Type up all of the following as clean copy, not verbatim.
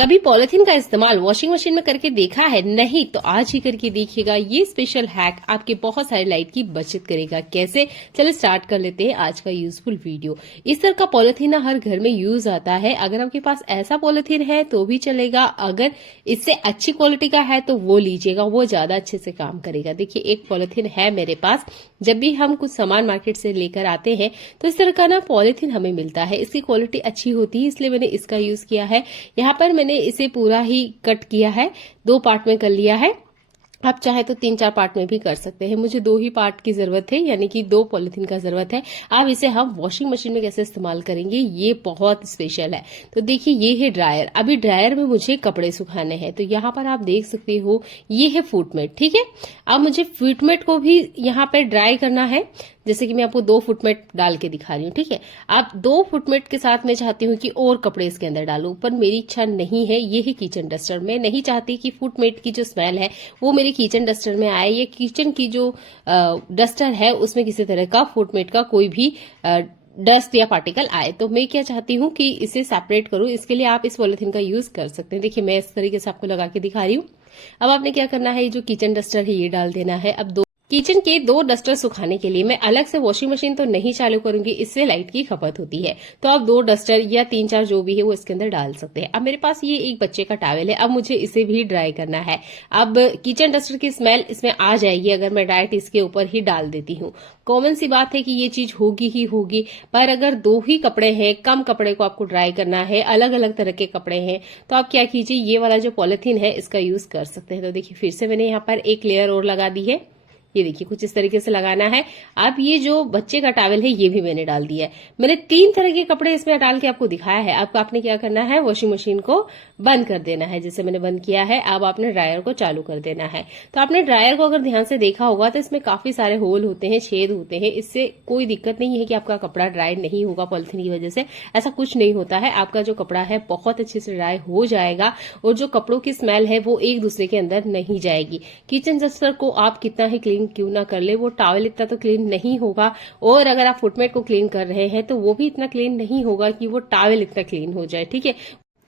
कभी पॉलिथीन का इस्तेमाल वॉशिंग मशीन में करके देखा है? नहीं तो आज ही करके देखिएगा। ये स्पेशल हैक आपके बहुत सारे लाइट की बचत करेगा। कैसे? चलो स्टार्ट कर लेते हैं आज का यूजफुल वीडियो। इस तरह का पॉलिथीन हर घर में यूज आता है। अगर आपके पास ऐसा पॉलिथीन है तो भी चलेगा, अगर इससे अच्छी क्वालिटी का है तो वो लीजिएगा, वो ज्यादा अच्छे से काम करेगा। देखिए एक पॉलिथीन है मेरे पास। जब भी हम कुछ सामान मार्केट से लेकर आते हैं तो इस तरह का ना पॉलिथीन हमें मिलता है। इसकी क्वालिटी अच्छी होती है, इसलिए मैंने इसका यूज किया है। यहाँ पर मैंने इसे पूरा ही कट किया है, 2 पार्ट में कर लिया है। आप चाहे तो 3-4 पार्ट में भी कर सकते हैं। मुझे 2 ही पार्ट की जरूरत है, यानी कि 2 पॉलिथीन का जरूरत है। अब इसे हम वॉशिंग मशीन में कैसे इस्तेमाल करेंगे ये बहुत स्पेशल है। तो देखिए ये है ड्रायर। अभी ड्रायर में मुझे कपड़े सुखाने हैं, तो यहाँ पर आप देख सकते हो ये है फुटमेट। ठीक है, अब मुझे फुटमेट को भी यहाँ पर ड्राई करना है। जैसे कि मैं आपको 2 फुटमेट डाल के दिखा रही हूँ। ठीक है, आप 2 फुटमेट के साथ मैं चाहती हूँ कि और कपड़े इसके अंदर डालूं, पर मेरी इच्छा नहीं है। ये ही किचन डस्टर, मैं नहीं चाहती कि फुटमेट की जो स्मेल है वो मेरी किचन डस्टर में आए। ये किचन की जो डस्टर है उसमें किसी तरह का फुटमेट का कोई भी डस्ट या पार्टिकल आए। तो मैं क्या चाहती हूँ कि इसे सेपरेट करूं। इसके लिए आप इस पॉलिथीन का यूज कर सकते हैं। देखिए मैं इस तरीके से आपको लगा के दिखा रही हूँ। अब आपने क्या करना है, ये जो किचन डस्टर है ये डाल देना है। अब किचन के 2 डस्टर सुखाने के लिए मैं अलग से वॉशिंग मशीन तो नहीं चालू करूंगी, इससे लाइट की खपत होती है। तो आप 2 डस्टर या 3-4 जो भी है वो इसके अंदर डाल सकते हैं। अब मेरे पास ये एक बच्चे का टॉवेल है, अब मुझे इसे भी ड्राई करना है। अब किचन डस्टर की स्मेल इसमें आ जाएगी अगर मैं डायरेक्ट इसके ऊपर ही डाल देती हूँ। कॉमन सी बात है कि ये चीज होगी ही होगी, पर अगर 2 ही कपड़े हैं, कम कपड़े को आपको ड्राई करना है, अलग अलग तरह के कपड़े हैं, तो आप क्या कीजिए, ये वाला जो पॉलिथीन है इसका यूज कर सकते हैं। तो देखिए फिर से मैंने यहाँ पर एक लेयर और लगा दी है। ये देखिए कुछ इस तरीके से लगाना है। अब ये जो बच्चे का टॉवेल है ये भी मैंने डाल दिया है। मैंने 3 तरह के कपड़े इसमें डाल के आपको दिखाया है। अब आपने क्या करना है, वॉशिंग मशीन को बंद कर देना है, जैसे मैंने बंद किया है। अब आपने ड्रायर को चालू कर देना है। तो आपने ड्रायर को अगर ध्यान से देखा होगा तो इसमें काफी सारे होल होते हैं, छेद होते हैं। इससे कोई दिक्कत नहीं है कि आपका कपड़ा ड्राई नहीं होगा पॉलिथीन की वजह से, ऐसा कुछ नहीं होता है। आपका जो कपड़ा है बहुत अच्छे से ड्राई हो जाएगा और जो कपड़ों की स्मेल है वो एक दूसरे के अंदर नहीं जाएगी। किचन डस्टर को आप कितना ही क्लीन क्यों ना कर ले, वो टॉवेल इतना तो क्लीन नहीं होगा। और अगर आप फुटमेट को क्लीन कर रहे हैं तो वो भी इतना क्लीन नहीं होगा कि वो टॉवेल इतना क्लीन हो जाए। ठीक है,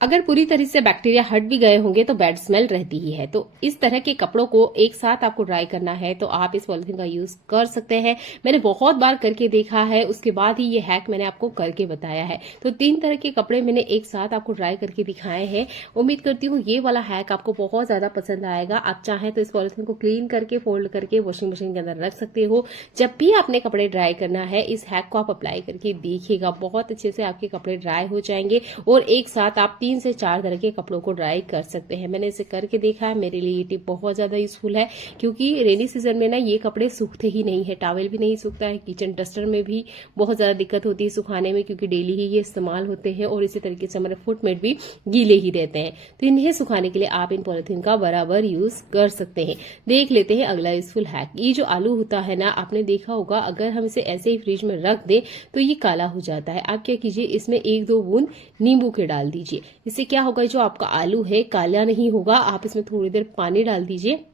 अगर पूरी तरह से बैक्टीरिया हट भी गए होंगे तो बैड स्मेल रहती ही है। तो इस तरह के कपड़ों को एक साथ आपको ड्राई करना है तो आप इस पॉलिथीन का यूज कर सकते हैं। मैंने बहुत बार करके देखा है, उसके बाद ही ये हैक मैंने आपको करके बताया है। तो 3 तरह के कपड़े मैंने एक साथ आपको ड्राई करके दिखाए हैं। उम्मीद करती हूँ ये वाला हैक आपको बहुत ज्यादा पसंद आएगा। आप चाहें तो इस पॉलिथीन को क्लीन करके फोल्ड करके वॉशिंग मशीन के अंदर रख सकते हो। जब भी आपने कपड़े ड्राई करना है इस हैक को आप अप्लाई करके देखिएगा, बहुत अच्छे से आपके कपड़े ड्राई हो जाएंगे और एक साथ आप 3 से 4 तरह के कपड़ों को ड्राई कर सकते हैं। मैंने इसे करके देखा है, मेरे लिए ये टिप बहुत ज्यादा यूजफुल है, क्योंकि रेनी सीजन में ना ये कपड़े सूखते ही नहीं है, टॉवेल भी नहीं सूखता है, किचन डस्टर में भी बहुत ज्यादा दिक्कत होती है सुखाने में, क्योंकि डेली ही ये इस्तेमाल होते हैं और इसी तरीके से हमारे फुटमेट भी गीले ही रहते हैं। तो इन्हें सुखाने के लिए आप इन पॉलिथीन का बराबर यूज कर सकते हैं। देख लेते हैं अगला यूजफुल हैक। ये जो आलू होता है ना, आपने देखा होगा अगर हम इसे ऐसे ही फ्रिज में रख दे तो ये काला हो जाता है। आप क्या कीजिए, इसमें 1-2 बूंद नींबू के डाल दीजिए। इससे क्या होगा, जो आपका आलू है काला नहीं होगा। आप इसमें थोड़ी देर पानी डाल दीजिए।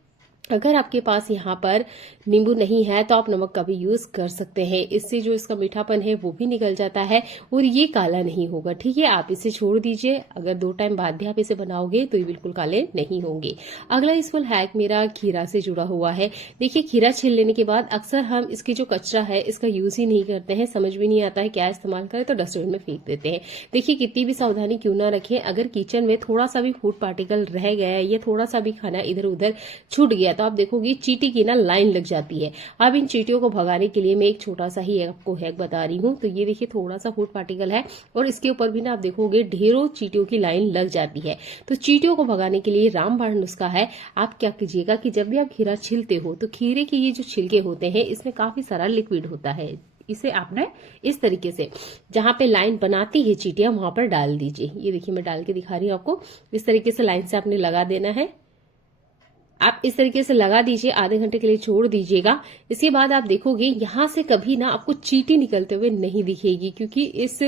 अगर आपके पास यहाँ पर नींबू नहीं है तो आप नमक का भी यूज कर सकते हैं। इससे जो इसका मीठापन है वो भी निकल जाता है और ये काला नहीं होगा। ठीक है, आप इसे छोड़ दीजिए। अगर 2 टाइम बाद भी आप इसे बनाओगे तो ये बिल्कुल काले नहीं होंगे। अगला यूजफुल हैक मेरा खीरा से जुड़ा हुआ है। देखिए खीरा छील लेने के बाद अक्सर हम इसकी जो कचरा है इसका यूज ही नहीं करते हैं, समझ भी नहीं आता है क्या इस्तेमाल करें, तो डस्टबिन में फेंक देते हैं। देखिए कितनी भी सावधानी क्यों ना रखें, अगर किचन में थोड़ा सा भी फूड पार्टिकल रह गया है या थोड़ा सा भी खाना इधर उधर छूट गया तो आप देखोगे चींटी की ना लाइन लग जाती है। अब इन चींटियों को भगाने के लिए मैं एक छोटा सा ही आपको हैक बता रही हूँ। तो ये देखिए थोड़ा सा फूड पार्टिकल है और इसके ऊपर भी ना आप देखोगे ढेरों चींटियों की लाइन लग जाती है। तो चींटियों को भगाने के लिए रामबाण नुस्खा है। आप क्या कीजिएगा कि जब भी आप खीरा छिलते हो तो खीरे के ये जो छिलके होते हैं इसमें काफी सारा लिक्विड होता है। इसे आपने इस तरीके से जहां पे लाइन बनाती है चींटियां वहां पर डाल दीजिए। ये देखिए मैं डाल के दिखा रही हूँ आपको। इस तरीके से लाइन से आपने लगा देना है। आप इस तरीके से लगा दीजिए, आधे घंटे के लिए छोड़ दीजिएगा। इसके बाद आप देखोगे यहां से कभी ना आपको चींटी निकलते हुए नहीं दिखेगी, क्योंकि इस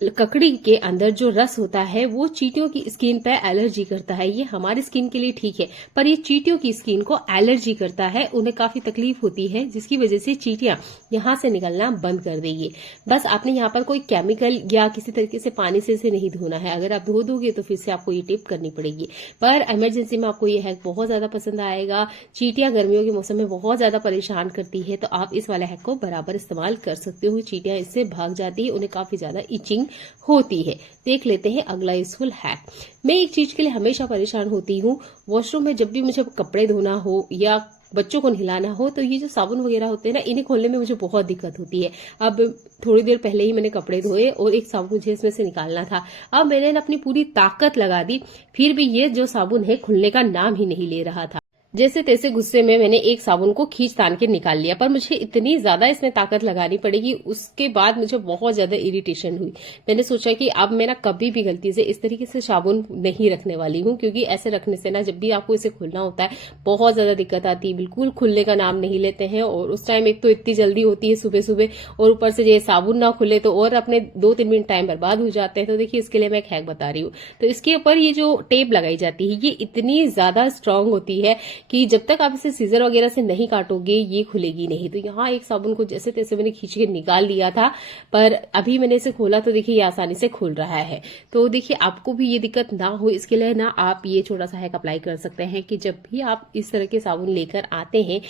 ककड़ी के अंदर जो रस होता है वो चींटियों की स्किन पे एलर्जी करता है। ये हमारी स्किन के लिए ठीक है, पर ये चींटियों की स्किन को एलर्जी करता है, उन्हें काफी तकलीफ होती है, जिसकी वजह से चींटियां यहां से निकलना बंद कर देंगी। बस आपने यहाँ पर कोई केमिकल या किसी तरीके से पानी से इसे नहीं धोना है। अगर आप धो दोगे तो फिर से आपको ये टिप करनी पड़ेगी। पर इमरजेंसी में आपको ये हैक बहुत ज्यादा पसंद आएगा। चींटियां गर्मियों के मौसम में बहुत ज्यादा परेशान करती है, तो आप इस वाले हैक को बराबर इस्तेमाल कर सकते हो। चींटियां इससे भाग जाती है, उन्हें काफी ज्यादा इचिंग होती है। देख लेते हैं अगला यूजफुल हैक। मैं एक चीज के लिए हमेशा परेशान होती हूँ, वॉशरूम में जब भी मुझे कपड़े धोना हो या बच्चों को नहलाना हो, तो ये जो साबुन वगैरह होते हैं ना, इन्हें खोलने में मुझे बहुत दिक्कत होती है। अब थोड़ी देर पहले ही मैंने कपड़े धोए और एक साबुन मुझे इसमें से निकालना था। अब मैंने अपनी पूरी ताकत लगा दी, फिर भी ये जो साबुन है खुलने का नाम ही नहीं ले रहा था। जैसे तैसे गुस्से में मैंने एक साबुन को खींच तान के निकाल लिया, पर मुझे इतनी ज्यादा इसमें ताकत लगानी पड़ेगी। उसके बाद मुझे बहुत ज्यादा इरिटेशन हुई। मैंने सोचा कि अब मैं ना कभी भी गलती से इस तरीके से साबुन नहीं रखने वाली हूँ, क्योंकि ऐसे रखने से ना जब भी आपको इसे खोलना होता है बहुत ज्यादा दिक्कत आती है, बिल्कुल खुलने का नाम नहीं लेते हैं। और उस टाइम एक तो इतनी जल्दी होती है सुबह सुबह, और ऊपर से ये साबुन ना खुले तो और अपने 2-3 मिनट टाइम बर्बाद हो जाते हैं। तो देखिए, इसके लिए मैं एक हैक बता रही हूँ। तो इसके ऊपर ये जो टेप लगाई जाती है, ये इतनी ज्यादा स्ट्रांग होती है कि जब तक आप इसे सीजर वगैरह से नहीं काटोगे ये खुलेगी नहीं। तो यहाँ एक साबुन को जैसे तैसे मैंने खींच के निकाल लिया था, पर अभी मैंने इसे खोला तो देखिए ये आसानी से खुल रहा है। तो देखिए, आपको भी ये दिक्कत ना हो इसके लिए ना आप ये छोटा सा हैक अप्लाई कर सकते हैं कि जब भी आप इस तरह के साबुन लेकर आते हैं,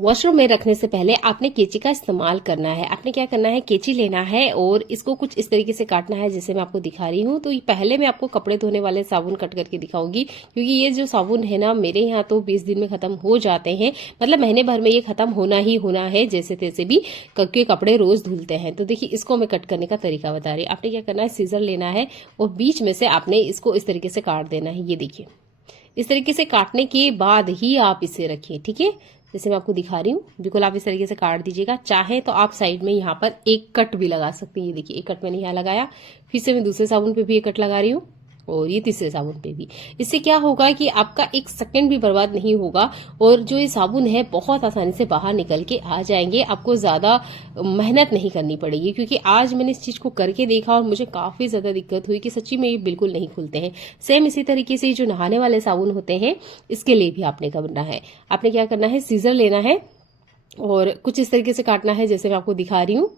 वॉशरूम में रखने से पहले आपने कैंची का इस्तेमाल करना है। आपने क्या करना है, कैंची लेना है और इसको कुछ इस तरीके से काटना है जैसे मैं आपको दिखा रही हूँ। तो पहले मैं आपको कपड़े धोने वाले साबुन कट करके दिखाऊंगी, क्योंकि ये जो साबुन है ना, मेरे यहाँ तो 20 दिन में खत्म हो जाते हैं, मतलब महीने भर में ये खत्म होना ही होना है, जैसे तैसे भी, क्योंकि कपड़े रोज धुलते हैं। तो देखिए, इसको मैं कट करने का तरीका बता रही हूँ। आपने क्या करना है, सीजर लेना है और बीच में से आपने इसको इस तरीके से काट देना है। ये देखिए, इस तरीके से काटने के बाद ही आप इसे रखिए, ठीक है, जैसे मैं आपको दिखा रही हूँ। बिल्कुल आप इस तरीके से काट दीजिएगा। चाहे तो आप साइड में यहाँ पर एक कट भी लगा सकते हैं। ये देखिए, एक कट मैंने यहाँ लगाया, फिर से मैं दूसरे साबुन पे भी एक कट लगा रही हूँ और ये तीसरे साबुन पे भी। इससे क्या होगा कि आपका 1 सेकंड भी बर्बाद नहीं होगा और जो ये साबुन है बहुत आसानी से बाहर निकल के आ जाएंगे। आपको ज्यादा मेहनत नहीं करनी पड़ेगी, क्योंकि आज मैंने इस चीज को करके देखा और मुझे काफी ज्यादा दिक्कत हुई कि सच्ची में ये बिल्कुल नहीं खुलते हैं। सेम इसी तरीके से जो नहाने वाले साबुन होते हैं, इसके लिए भी आपने करना है। आपने क्या करना है, सीजर लेना है और कुछ इस तरीके से काटना है जैसे मैं आपको दिखा रही हूँ।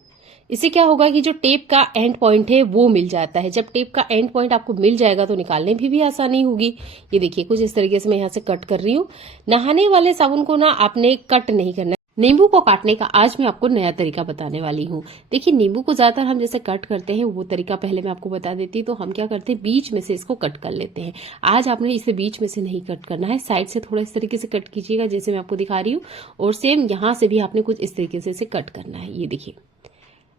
इससे क्या होगा कि जो टेप का एंड पॉइंट है वो मिल जाता है। जब टेप का एंड पॉइंट आपको मिल जाएगा तो निकालने भी आसानी होगी। ये देखिए, कुछ इस तरीके से मैं यहाँ से कट कर रही हूँ। नहाने वाले साबुन को ना आपने कट नहीं करना। नींबू को काटने का आज मैं आपको नया तरीका बताने वाली हूँ। देखिए, नींबू को ज्यादातर हम जैसे कट करते हैं वो तरीका पहले मैं आपको बता देती। तो हम क्या करते हैं, बीच में से इसको कट कर लेते हैं। आज आपने इसे बीच में से नहीं कट करना है, साइड से थोड़ा इस तरीके से कट कीजिएगा जैसे मैं आपको दिखा रही हूँ। और सेम यहाँ से भी आपने कुछ इस तरीके से इसे कट करना है। ये देखिए,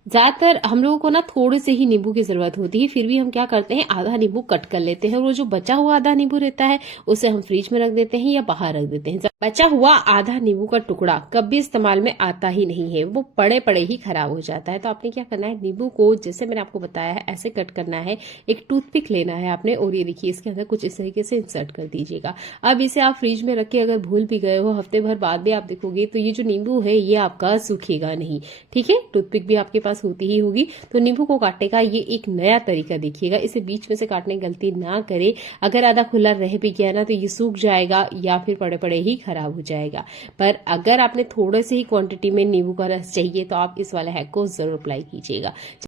ज्यादातर हम लोगों को ना थोड़े से ही नींबू की जरूरत होती है, फिर भी हम क्या करते हैं, आधा नींबू कट कर लेते हैं और वो जो बचा हुआ आधा नींबू रहता है उसे हम फ्रिज में रख देते हैं या बाहर रख देते हैं। बचा हुआ आधा नींबू का टुकड़ा कभी इस्तेमाल में आता ही नहीं है, वो पड़े पड़े ही खराब हो जाता है। तो आपने क्या करना है, नींबू को जैसे मैंने आपको बताया है ऐसे कट करना है। एक टूथपिक लेना है आपने और ये देखिए, इसके अंदर कुछ इस तरीके से इंसर्ट कर दीजिएगा। अब इसे आप फ्रिज में रख के अगर भूल भी गए हो, हफ्ते भर बाद भी आप देखोगे तो ये जो नींबू है ये आपका सूखेगा नहीं, ठीक है। टूथपिक भी आपके पास होती ही होगी। तो नींबू को काटने का ये एक नया तरीका देखिएगा। इसे बीच में से काटने की गलती ना करें। अगर आधा खुला रह भी गया ना तो ये सूख जाएगा या फिर पड़े पड़े ही खराब हो जाएगा। पर अगर आपने थोड़े से ही क्वांटिटी में नींबू का रस चाहिए तो आप इस वाले हैक को जरूर अप्लाई कीजिएगा।